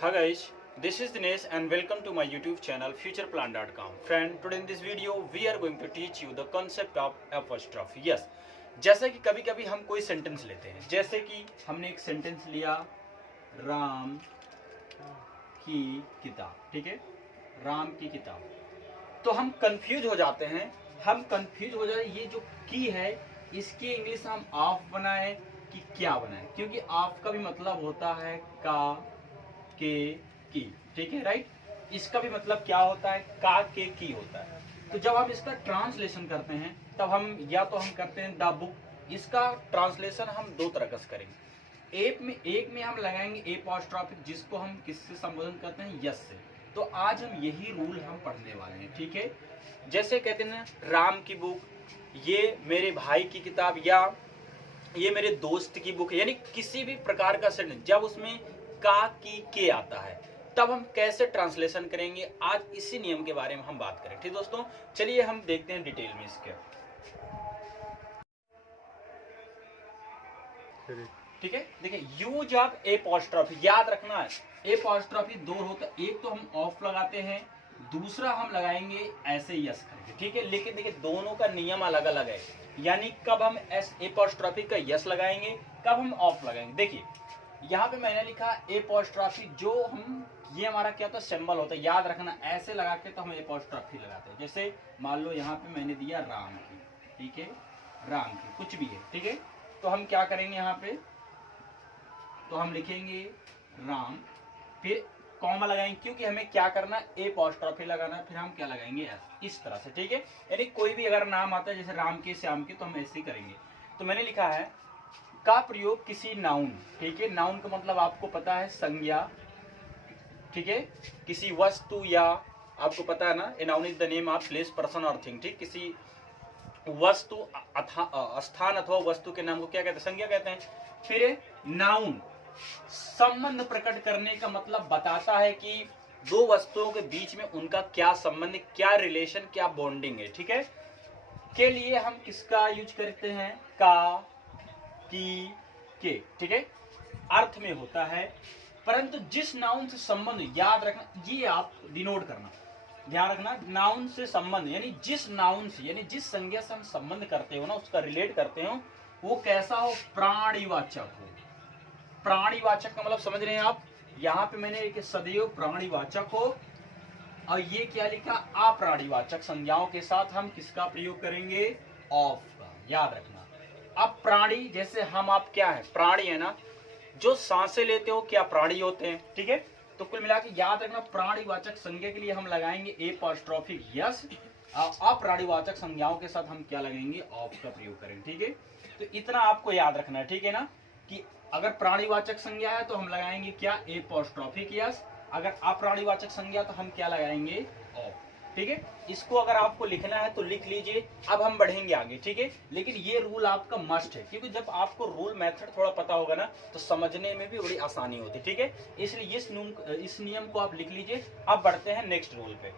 Hi guys, this is Dinesh and welcome to my YouTube channel futureplan.com. Friend, today in this video we are going to teach you the concept of apostrophe. Yes, जैसे कि कभी कभी हम कोई sentence लेते हैं, जैसे कि हमने एक सेंटेंस लिया राम की किताब, ठीक है, राम की किताब, तो हम कंफ्यूज हो जाते हैं। ये जो की है इसकी इंग्लिश हम ऑफ बनाए कि क्या बनाए, क्योंकि ऑफ का भी मतलब होता है का के की, ठीक है, राइट। इसका भी मतलब क्या होता है, का के की होता है। तो जब हम इसका ट्रांसलेशन करते हैं तब हम या तो हम करते हैं द बुक, इसका ट्रांसलेशन हम दो तरह का करेंगे। एक में हम लगाएंगे एपोस्ट्रोफिक, जिसको हम किससे संबोधन करते हैं, यस से। तो आज हम यही रूल हम पढ़ने वाले हैं, ठीक है। जैसे कहते हैं राम की बुक, ये मेरे भाई की किताब, या ये मेरे दोस्त की बुक, यानी किसी भी प्रकार का सेंटेंस जब उसमें का की के आता है तब हम कैसे ट्रांसलेशन करेंगे, आज इसी नियम के बारे में हम बात करें। ठीक दोस्तों, चलिए हम देखते हैं डिटेल में इसके। ठीक है, देखिए यूज ऑफ एपोस्ट्रोफी, याद रखना है एपोस्ट्रोफी दो होता है, एक तो हम ऑफ लगाते हैं, दूसरा हम लगाएंगे ऐसे यस करके, ठीक है। लेकिन देखिए दोनों का नियम अलग अलग है, यानी कब हम एस एपोस्ट्रोफी का यस लगाएंगे, कब हम ऑफ लगाएंगे। देखिए यहाँ पे मैंने लिखा एपोस्ट्रोफी, जो हम ये हमारा क्या होता है, सिंबल होता है, याद रखना। ऐसे लगा के तो हम एपोस्ट्रोफी लगाते हैं। जैसे मान लो यहाँ पे मैंने दिया राम की, ठीक है, राम की कुछ भी है, ठीक है। तो हम क्या करेंगे यहाँ पे, तो हम लिखेंगे राम, फिर कॉमा लगाएंगे, क्योंकि हमें क्या करना, एपोस्ट्रोफी लगाना है, फिर हम क्या लगाएंगे एस, इस तरह से, ठीक है। यानी कोई भी अगर नाम आता है जैसे राम के, श्याम के, तो हम ऐसे ही करेंगे। तो मैंने लिखा है का प्रयोग किसी नाउन, ठीक है, नाउन का मतलब आपको पता है संज्ञा, ठीक है, किसी वस्तु, या आपको पता है ना, a noun is the name of place, person और थिंग, ठीक, किसी वस्तु, स्थान अथवा वस्तु के नाम को क्या कहते हैं, संज्ञा कहते हैं। फिर नाउन संबंध प्रकट करने का मतलब बताता है कि दो वस्तुओं के बीच में उनका क्या संबंध, क्या रिलेशन, क्या बॉन्डिंग है, ठीक है। के लिए हम किसका यूज करते हैं, का की के, ठीक है, अर्थ में होता है। परंतु जिस नाउन से संबंध, याद रखना, ये आप डिनोट करना, ध्यान रखना, नाउन से संबंध यानी जिस नाउन से, यानी जिस संज्ञा से हम संबंध करते हो ना, उसका रिलेट करते हो, वो कैसा हो, प्राणीवाचक हो। प्राणीवाचक का मतलब समझ रहे हैं आप, यहाँ पे मैंने एक सदैव प्राणीवाचक हो, और ये क्या लिखा, अप्राणीवाचक संज्ञाओं के साथ हम किसका प्रयोग करेंगे, ऑफ का, याद रखना। अब प्राणी, जैसे हम आप क्या है, प्राणी है ना, जो सांसें लेते हो क्या प्राणी होते हैं, ठीक है। तो कुल मिला के याद रखना, प्राणीवाचक संज्ञा के लिए हम लगाएंगे एपोस्ट्रोफिक यस, अप्राणीवाचक संज्ञाओं के साथ हम क्या लगाएंगे, ऑफ का प्रयोग करेंगे, ठीक है। तो इतना आपको याद रखना है, ठीक है ना, कि अगर प्राणीवाचक संज्ञा है तो हम लगाएंगे क्या, एपोस्ट्रोफिक यस, अगर अप्राणीवाचक संज्ञा तो हम क्या लगाएंगे, ऑफ, ठीक है। इसको अगर आपको लिखना है तो लिख लीजिए। अब हम बढ़ेंगे आगे, ठीक है, लेकिन ये रूल आपका मस्ट है, क्योंकि जब आपको रूल मेथड थोड़ा पता होगा ना तो समझने में भी बड़ी आसानी होती है, ठीक है। इसलिए इस नियम को आप लिख लीजिए। अब बढ़ते हैं नेक्स्ट रूल पे,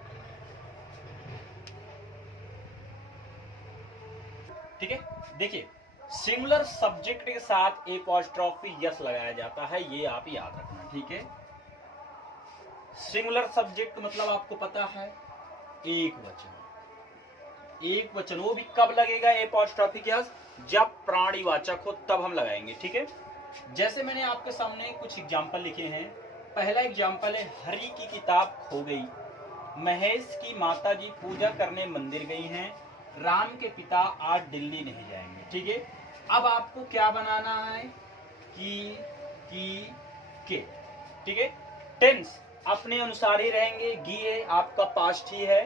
ठीक है। देखिए सिंगुलर सब्जेक्ट के साथ एपोस्ट्रोफी यस लगाया जाता है, ये आप याद रखना, ठीक है। सिंगुलर सब्जेक्ट मतलब आपको पता है एक वचन, एक वचन, वो भी कब लगेगा एपोस्ट्रोफिक यस, जब प्राणीवाचक हो तब हम लगाएंगे, ठीक है। जैसे मैंने आपके सामने कुछ एग्जांपल लिखे हैं। पहला एग्जांपल है, हरि की किताब खो गई, महेश की माताजी पूजा करने मंदिर गई हैं, राम के पिता आज दिल्ली नहीं जाएंगे, ठीक है। अब आपको क्या बनाना है, की के, ठीक है। टेंस अपने अनुसार ही रहेंगे, ये आपका पास्ट ही है,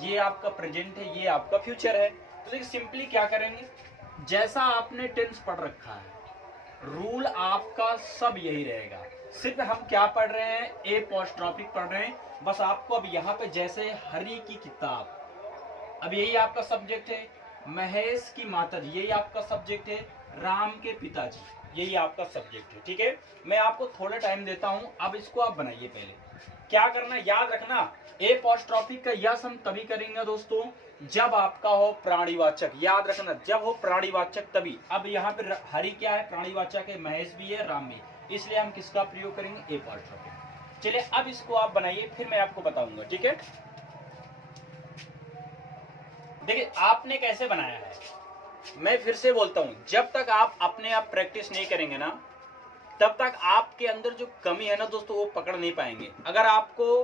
ये आपका प्रेजेंट है, ये आपका फ्यूचर है। तो देखिए सिंपली क्या करेंगे, जैसा आपने टेंस पढ़ रखा है, रूल आपका सब यही रहेगा, सिर्फ हम क्या पढ़ रहे हैं, एपोस्ट्रोफिक पढ़ रहे हैं। बस आपको अब यहाँ पे जैसे हरि की किताब, अब यही आपका सब्जेक्ट है, महेश की माताजी यही आपका सब्जेक्ट है, राम के पिताजी यही आपका सब्जेक्ट है, ठीक है। मैं आपको थोड़ा टाइम देता हूं, अब इसको आप बनाइए। पहले क्या करना, याद रखना, एपोस्ट्रोफिक का यस हम तभी करेंगे दोस्तों जब आपका हो प्राणीवाचक, याद रखना, जब हो प्राणीवाचक तभी। अब यहाँ पे हरि क्या है, प्राणीवाचक है, महेश भी है, राम भी, इसलिए हम किसका प्रयोग करेंगे, एपोस्ट्रोफिक। चलिए अब इसको आप बनाइए, फिर मैं आपको बताऊंगा, ठीक है। देखिए आपने कैसे बनाया है, मैं फिर से बोलता हूं, जब तक आप अपने आप प्रैक्टिस नहीं करेंगे ना, तब तक आपके अंदर जो कमी है ना दोस्तों, वो पकड़ नहीं पाएंगे। अगर आपको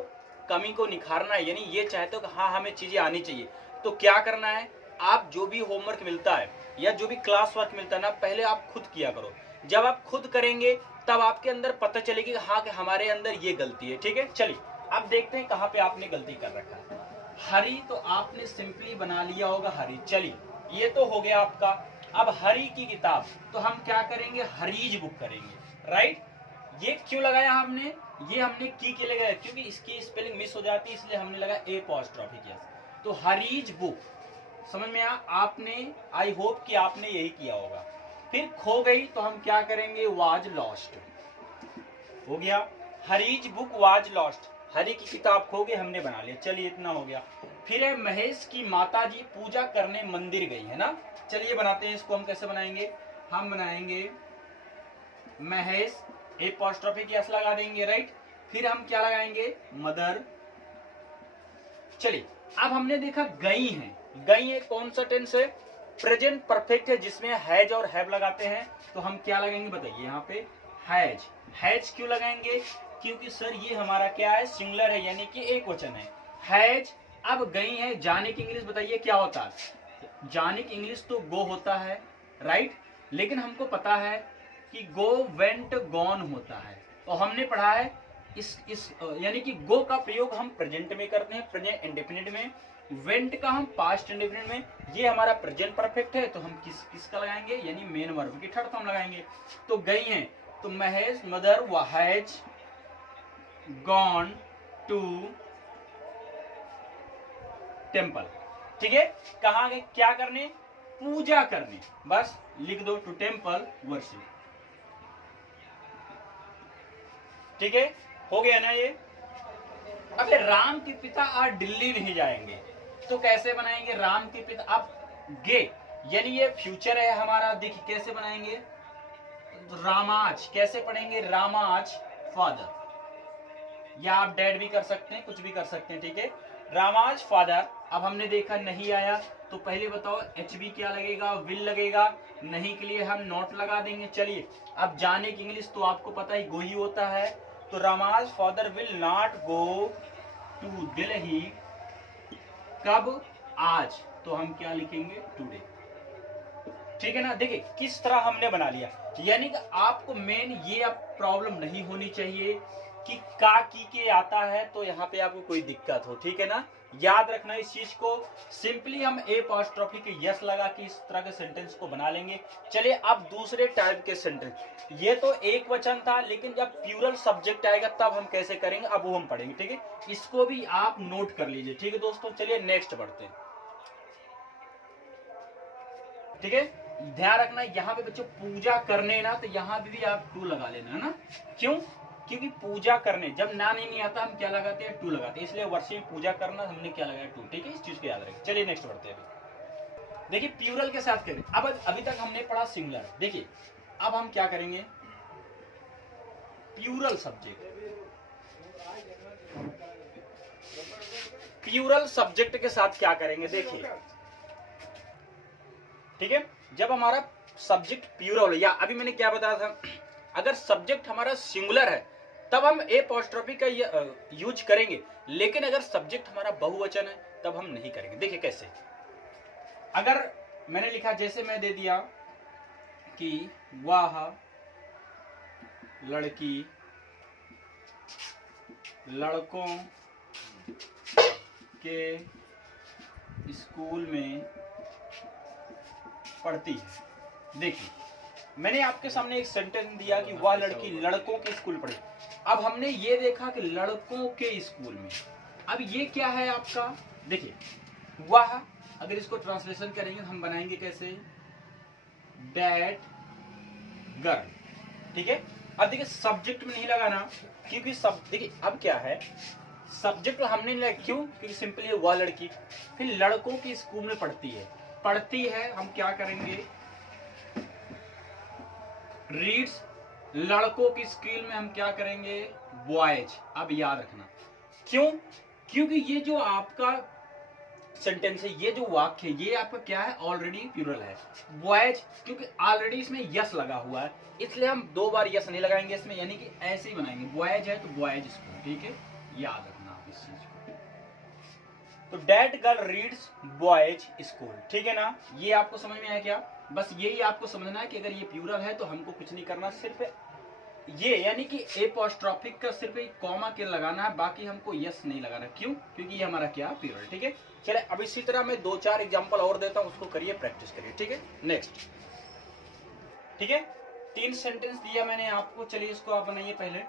कमी को निखारना है, यानी ये चाहते हो कि हाँ हमें चीजें आनी चाहिए, तो क्या करना है, आप जो भी होमवर्क मिलता है या जो भी क्लास वर्क मिलता है ना, पहले आप खुद किया करो। जब आप खुद करेंगे तब आपके अंदर पता चलेगी हाँ कि हमारे अंदर ये गलती है, ठीक है। चलिए अब देखते हैं कहाँ पे आपने गलती कर रखा है। हरी तो आपने सिंपली बना लिया होगा हरी, चलिए ये तो हो गया आपका। अब हरी की किताब तो हम क्या करेंगे, हरीज बुक करेंगे, राइट। ये क्यों लगाया हमने, ये हमने की लगाया क्योंकि इसकी स्पेलिंग मिस हो जाती है, इसलिए हमने लगा ए अपॉस्ट्रोफी के। तो हरीज बुक, समझ में आया आपने, आई होप कि आपने यही किया होगा। फिर खो गई तो हम क्या करेंगे, वाज लॉस्ट, हो गया। हरीज बुक वाज लॉस्ट, हरी की किताब खो गई, हमने बना लिया, चलिए इतना हो गया। फिर है महेश की माता जी पूजा करने मंदिर गई, है ना। चलिए बनाते हैं इसको, हम कैसे बनाएंगे, हम बनाएंगे महेश ए अपॉस्ट्रोफी की एस लगा देंगे, राइट। फिर हम क्या लगाएंगे, मदर। चलिए अब हमने देखा गई है, गई है कौन सा टेंस है, प्रेजेंट परफेक्ट है, जिसमें हैज और हैव लगाते हैं। तो हम क्या लगाएंगे बताइए, यहाँ पे हैज। हैज क्यों लगाएंगे, क्योंकि सर ये हमारा क्या है, सिंगुलर है, यानी कि एक वचन है, हैज। अब गई है, जाने की इंग्लिश बताइए क्या होता है, जाने की इंग्लिश तो गो होता है, राइट। लेकिन हमको पता है कि गो वेंट गॉन होता है, तो हमने पढ़ा है इस यानी कि गो का प्रयोग हम प्रेजेंट में करते हैं, प्रेजेंट इंडेफिनिट में, वेंट का हम पास्ट इंडेफिनिट में। ये हमारा प्रेजेंट परफेक्ट है, तो हम किसका लगाएंगे, यानी मेन वर्ब की थर्ड फॉर्म लगाएंगे। तो गई है तो Mahesh mother has gone to temple, ठीक है। कहाँ गए, क्या करने, पूजा करने, बस लिख दो, टू टेम्पल वर्शिप, ठीक है, हो गया ना ये। अब राम के पिता आज दिल्ली नहीं जाएंगे, तो कैसे बनाएंगे, राम के पिता, अब गे यानी ये फ्यूचर है हमारा, देखिए कैसे बनाएंगे, रामाज, कैसे पढ़ेंगे, रामाज फादर, या आप डैड भी कर सकते हैं, कुछ भी कर सकते हैं, ठीक है, रामाज फादर। अब हमने देखा नहीं आया, तो पहले बताओ एच बी क्या लगेगा, विल लगेगा, नहीं के लिए हम नॉट लगा देंगे। चलिए अब जाने की इंग्लिश तो आपको पता ही गो ही होता है, तो Rama's father will not go to Delhi, कब, आज, तो हम क्या लिखेंगे, टुडे, ठीक है ना। देखिए किस तरह हमने बना लिया, यानी कि आपको मेन ये अब प्रॉब्लम नहीं होनी चाहिए कि का की के आता है तो यहाँ पे आपको कोई दिक्कत हो, ठीक है ना। याद रखना इस चीज को, सिंपली हम ए अपॉस्ट्रोफी के यस लगा के इस तरह के सेंटेंस को बना लेंगे। चलिए अब दूसरे टाइप के सेंटेंस, ये तो एक वचन था, लेकिन जब प्लूरल सब्जेक्ट आएगा तब हम कैसे करेंगे, अब वो हम पढ़ेंगे, ठीक है। इसको भी आप नोट कर लीजिए, ठीक है दोस्तों। चलिए नेक्स्ट बढ़ते हैं, ठीक है। ध्यान रखना यहाँ पे बच्चों पूजा करने ना, तो यहाँ भी आप टू लगा लेना ना, क्यों, क्योंकि पूजा करने जब ना नहीं आता हम क्या लगाते हैं, टू लगाते हैं, इसलिए वर्षे में पूजा करना हमने क्या लगाया, टू, ठीक है, इस चीज को याद रखें। चलिए नेक्स्ट बढ़ते हैं। देखिए प्लूरल के साथ करें, अब अभी तक हमने पढ़ा सिंगुलर, देखिए अब हम क्या करेंगे, प्लूरल सब्जेक्ट, प्लूरल सब्जेक्ट के साथ क्या करेंगे, देखिए, ठीक है। जब हमारा सब्जेक्ट प्लूरल, या अभी मैंने क्या बताया था, अगर सब्जेक्ट हमारा सिंगुलर है तब हम ए अपॉस्ट्रोफी का यूज करेंगे, लेकिन अगर सब्जेक्ट हमारा बहुवचन है तब हम नहीं करेंगे। देखिए कैसे, अगर मैंने लिखा, जैसे मैं दे दिया कि वह लड़की लड़कों के स्कूल में पढ़ती है। देखिए मैंने आपके सामने एक सेंटेंस दिया कि वह लड़की लड़कों के स्कूल पढ़े, अब हमने ये देखा कि लड़कों के स्कूल में, अब ये क्या है आपका, देखिए वह, अगर इसको ट्रांसलेशन करेंगे हम बनाएंगे कैसे, दैट गर्ल, ठीक है। अब देखिए सब्जेक्ट में नहीं लगाना, क्योंकि सब देखिए अब क्या है, सब्जेक्ट हमने नहीं, क्यों, क्योंकि सिंपली वह लड़की, फिर लड़कों के स्कूल में पढ़ती है, हम क्या करेंगे, रीड्स, लड़कों की स्कूल में हम क्या करेंगे, बॉयज। अब याद रखना क्यों, क्योंकि ये जो आपका सेंटेंस है, ये जो वाक्य है, ये आपका क्या है, ऑलरेडी प्लूरल है। बॉयज क्योंकि ऑलरेडी इसमें यस लगा हुआ है, इसलिए हम दो बार यस नहीं लगाएंगे इसमें, यानी कि ऐसे ही बनाएंगे। बॉयज है तो बॉयज स्कूल, ठीक है, याद रखना आप इस चीज को। तो that girl reads boys school, ठीक है ना, ये आपको समझ में आया क्या? बस यही आपको समझना है कि अगर ये प्लूरल है तो हमको कुछ नहीं करना, सिर्फ ये यानी कि एपोस्ट्रोफिक का सिर्फ एक कॉमा के लगाना है, बाकी हमको यस नहीं लगाना। क्यों? क्योंकि ये हमारा क्या, प्लूरल, ठीक है। चले अब इसी तरह मैं 2-4 एग्जांपल और देता हूं, उसको करिए, प्रैक्टिस करिए, ठीक है। नेक्स्ट, ठीक है, 3 सेंटेंस दिया मैंने आपको, चलिए इसको आप बनाइए पहले,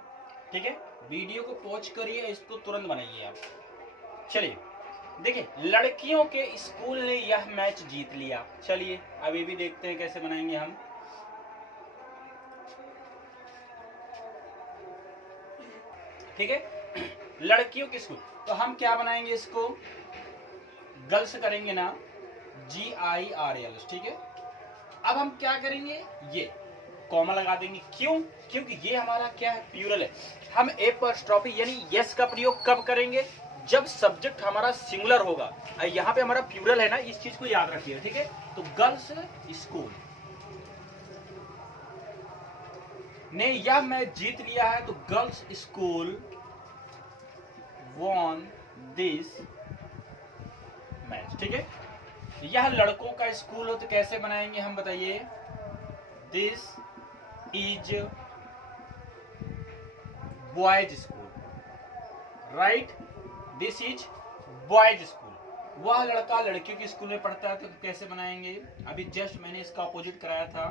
ठीक है। वीडियो को पॉज करिए, इसको तुरंत बनाइए आप। चलिए देखिए, लड़कियों के स्कूल ने यह मैच जीत लिया। चलिए अब ये भी देखते हैं कैसे बनाएंगे हम। ठीक है, लड़कियों के स्कूल, तो हम क्या बनाएंगे इसको, गर्ल्स करेंगे ना, GIRLS, ठीक है। अब हम क्या करेंगे, ये कॉमा लगा देंगे। क्यों? क्योंकि ये हमारा क्या है, प्लूरल है। हम एपोस्ट्रोफी यानी यस का प्रयोग कब करेंगे, जब सब्जेक्ट हमारा सिंगुलर होगा। यहाँ पे हमारा प्लूरल है ना, इस चीज को याद रखिए, ठीक है। तो गर्ल्स स्कूल ने यह मैच जीत लिया है, तो girls school won this match, ठीक है। यह लड़कों का स्कूल हो तो कैसे बनाएंगे हम, बताइए। This is boys school, right, this is boys school. वह लड़का लड़कियों के स्कूल में पढ़ता है, तो कैसे बनाएंगे, अभी जस्ट मैंने इसका अपोजिट कराया था।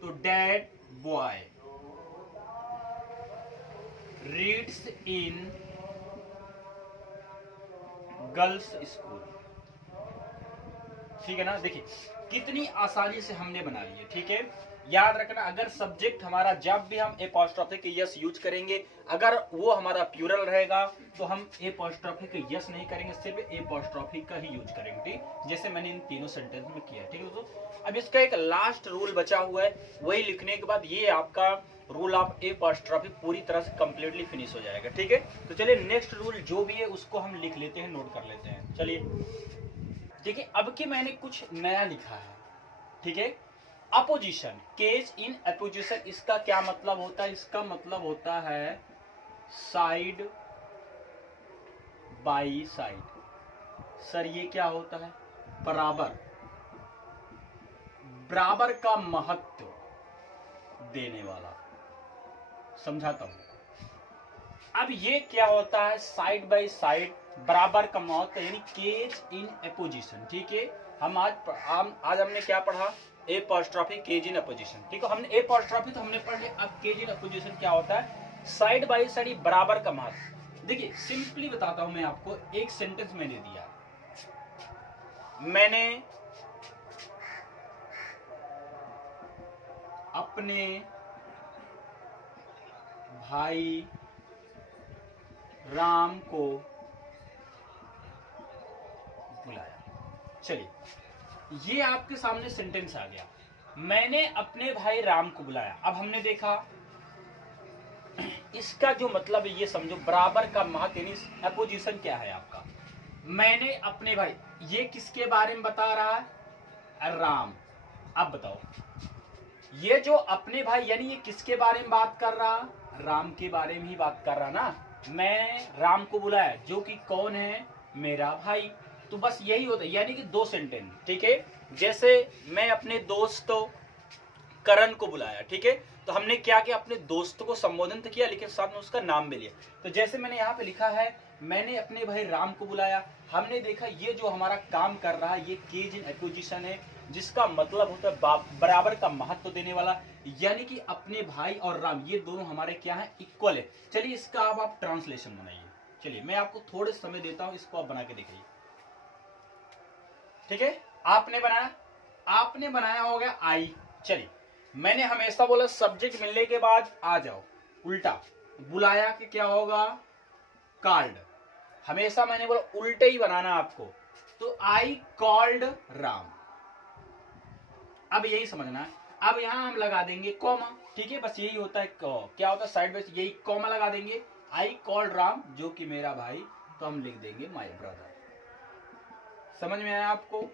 तो dad boy reads in girls school, ठीक है ना। देखिए कितनी आसानी से हमने बना ली है, ठीक है। याद रखना, अगर सब्जेक्ट हमारा, जब भी हम एपोस्ट्रोफी के यस यूज करेंगे, अगर वो हमारा प्लूरल रहेगा तो हम एपोस्ट्रोफी के यस नहीं करेंगे, सिर्फ एपोस्ट्रोफी का ही यूज करेंगे, ठीक, जैसे मैंने इन तीनों सेंटेंस में किया, ठीक है दोस्तों। अब इसका एक लास्ट रूल बचा हुआ है, वही लिखने के बाद ये आपका रूल ऑफ एपोस्ट्रोफी पूरी तरह से कंप्लीटली फिनिश हो जाएगा, ठीक है। तो चलिए नेक्स्ट रूल जो भी है उसको हम लिख लेते हैं, नोट कर लेते हैं। चलिए देखिए, अब कि मैंने कुछ नया लिखा है, ठीक है। अपोजिशन, केज इन अपोजिशन, इसका क्या मतलब होता है, इसका मतलब होता है साइड बाई साइड। सर ये क्या होता है, बराबर, बराबर का महत्व देने वाला, समझाता हूं। अब ये क्या होता है, साइड बाई साइड, बराबर का महत्व, यानी केज इन अपोजिशन, ठीक है। हम आज हमने क्या पढ़ा, एपोस्ट्रोफी, केज इन अपोजिशन, ठीक है। हमने एपोस्ट्रोफी तो हमने पढ़ लिया, अब केज इन अपोजिशन क्या होता है, साइड बाई साइड, बराबर का महत्व। देखिए सिंपली बताता हूं मैं आपको, एक सेंटेंस मैंने दिया, मैंने अपने भाई राम को बुलाया। चलिए ये आपके सामने सेंटेंस आ गया, मैंने अपने भाई राम को बुलाया। अब हमने देखा इसका जो मतलब है, ये समझो, बराबर का महत्व, यानी अपोजिशन क्या है आपका, मैंने अपने भाई, ये किसके बारे में बता रहा है, राम। अब बताओ, ये जो अपने भाई, यानी ये किसके बारे में बात कर रहा, राम के बारे में ही बात कर रहा ना। मैं राम को बुलाया, जो कि कौन है, मेरा भाई। तो बस यही होता है, यानी कि 2 सेंटेंस, ठीक है। जैसे मैं अपने दोस्त करण को बुलाया, ठीक है, तो हमने क्या किया, अपने दोस्त को संबोधन तो किया, लेकिन साथ में उसका नाम भी लिया। तो जैसे मैंने यहाँ पे लिखा है, मैंने अपने भाई राम को बुलाया, हमने देखा ये जो हमारा काम कर रहा है, ये केज इन अपोजिशन है, जिसका मतलब होता है बराबर का महत्व देने वाला, यानी कि अपने भाई और राम, ये दोनों हमारे क्या है, इक्वल है। चलिए इसका अब आप ट्रांसलेशन बनाइए। चलिए मैं आपको थोड़े समय देता हूं, इसको आप बना के देखिए, ठीक है। आपने बनाया हो गया आई। चलिए मैंने हमेशा बोला सब्जेक्ट मिलने के बाद आ जाओ, उल्टा बुलाया कि क्या होगा, कॉल्ड। हमेशा मैंने बोला उल्टे ही बनाना आपको, तो आई कॉल्ड राम। अब यही समझना है, अब यहां हम लगा देंगे कॉमा, ठीक है। बस यही होता है, क्या होता है, साइड बाय यही कॉमा लगा देंगे। आई कॉल्ड राम, जो कि मेरा भाई, तो हम लिख देंगे माय ब्रदर। समझ में आया आपको?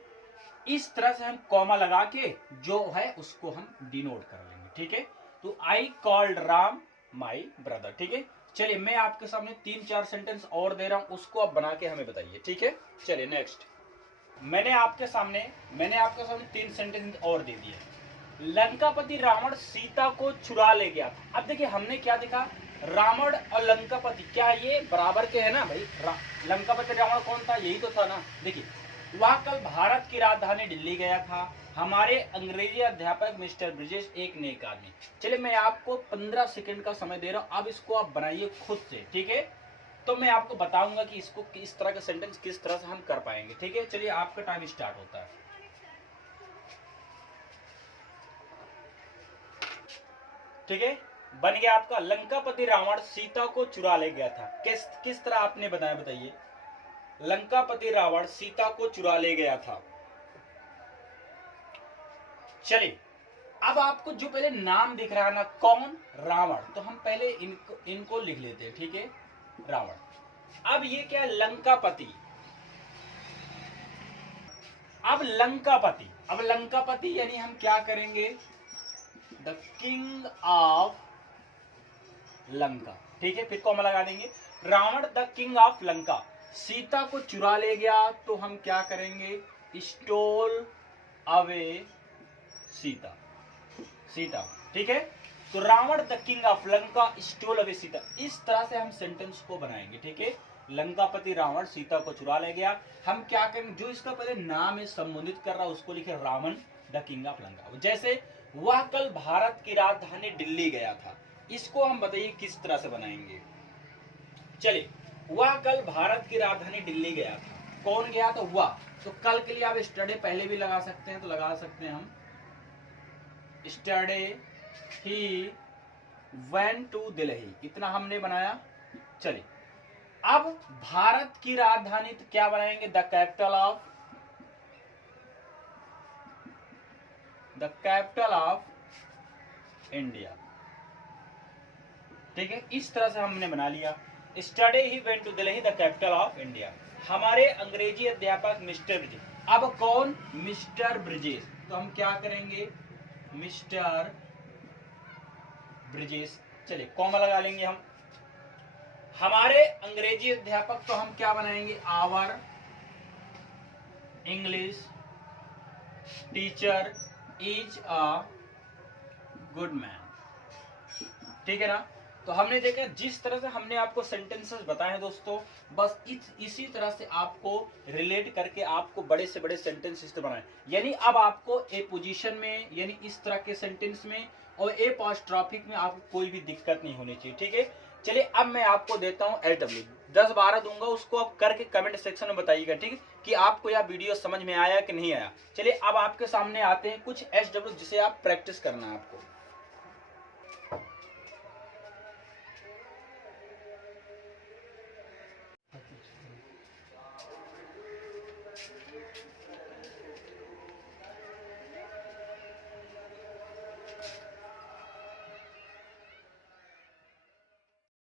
इस तरह से हम कॉमा लगा के जो है उसको हम डिनोट कर लेंगे, ठीक है। तो I called Ram my brother, ठीक है। चलिए मैं आपके सामने 3-4 सेंटेंस और दे रहा हूं, उसको आप बना के हमें बताइए, ठीक है। चलिए नेक्स्ट, मैंने आपके सामने 3 सेंटेंस और दे दिए। लंकापति रावण सीता को चुरा ले गया। अब देखिए हमने क्या देखा, रावण और लंकापति क्या ये बराबर के है ना भाई। लंकापति रावण कौन था, यही तो था ना। देखिए वह कल भारत की राजधानी दिल्ली गया था। हमारे अंग्रेजी अध्यापक मिस्टर ब्रिजेश एक नेक आदमी। चलिए मैं आपको 15 सेकंड का समय दे रहा हूं, अब इसको आप बनाइए खुद से, ठीक है। तो मैं आपको बताऊंगा कि इसको किस तरह का सेंटेंस किस तरह से हम कर पाएंगे, ठीक है। चलिए आपका टाइम स्टार्ट होता है। ठीक है, बन गया आपका, लंकापति रावण सीता को चुरा ले गया था। किस तरह आपने बताया, बताइए। लंकापति रावण सीता को चुरा ले गया था। चलिए अब आपको जो पहले नाम दिख रहा है ना, कौन, रावण, तो हम पहले इनको लिख लेते हैं, ठीक है, रावण। अब ये क्या, लंकापति। अब लंकापति यानी हम क्या करेंगे, द किंग ऑफ लंका, ठीक है। फिर कॉमा लगा देंगे, Ravana the king of Lanka. Sita को चुरा ले गया, तो हम क्या करेंगे, स्टोल अवे सीता, ठीक है। तो Ravana the king of Lanka stole away Sita. इस तरह से हम सेंटेंस को बनाएंगे, ठीक है। लंकापति रावण सीता को चुरा ले गया। हम क्या करेंगे, जो इसका पहले नाम है संबोधित कर रहा है उसको लिखे Ravana the king of Lanka. जैसे वह कल भारत की राजधानी दिल्ली गया था, इसको हम बताइए किस तरह से बनाएंगे। चलिए, वह कल भारत की राजधानी दिल्ली गया था। कौन गया था, वह। तो कल के लिए आप स्टडे पहले भी लगा सकते हैं, तो लगा सकते हैं हम yesterday he went to Delhi, इतना हमने बनाया। चलिए अब भारत की राजधानी तो क्या बनाएंगे, द कैपिटल ऑफ इंडिया, ठीक है। इस तरह से हमने बना लिया, yesterday he went to Delhi the capital of India. हमारे अंग्रेजी अध्यापक मिस्टर ब्रिजेश। अब कौन, मिस्टर ब्रिजेश, तो हम क्या करेंगे, मिस्टर ब्रिजेश। चलिए कॉमा लगा लेंगे हम। हमारे अंग्रेजी अध्यापक, तो हम क्या बनाएंगे, our English teacher is a good man, ठीक है ना। तो हमने देखा जिस तरह से हमने आपको सेंटेंसेस बताए हैं दोस्तों, बस इसी तरह से आपको रिलेट करके आपको बड़े से बड़े सेंटेंसेस बनाए। यानी अब आपको ए पोजीशन में, यानी इस तरह के सेंटेंस में और ए पॉस्ट्रोफिक में आपको कोई भी दिक्कत नहीं होनी चाहिए, ठीक है। चलिए अब मैं आपको देता हूं SW 10-12 दूंगा, उसको आप करके कमेंट सेक्शन में बताइएगा, ठीक है, कि आपको यह वीडियो समझ में आया कि नहीं आया। चलिए अब आपके सामने आते हैं कुछ SW जिसे आप प्रैक्टिस करना है आपको।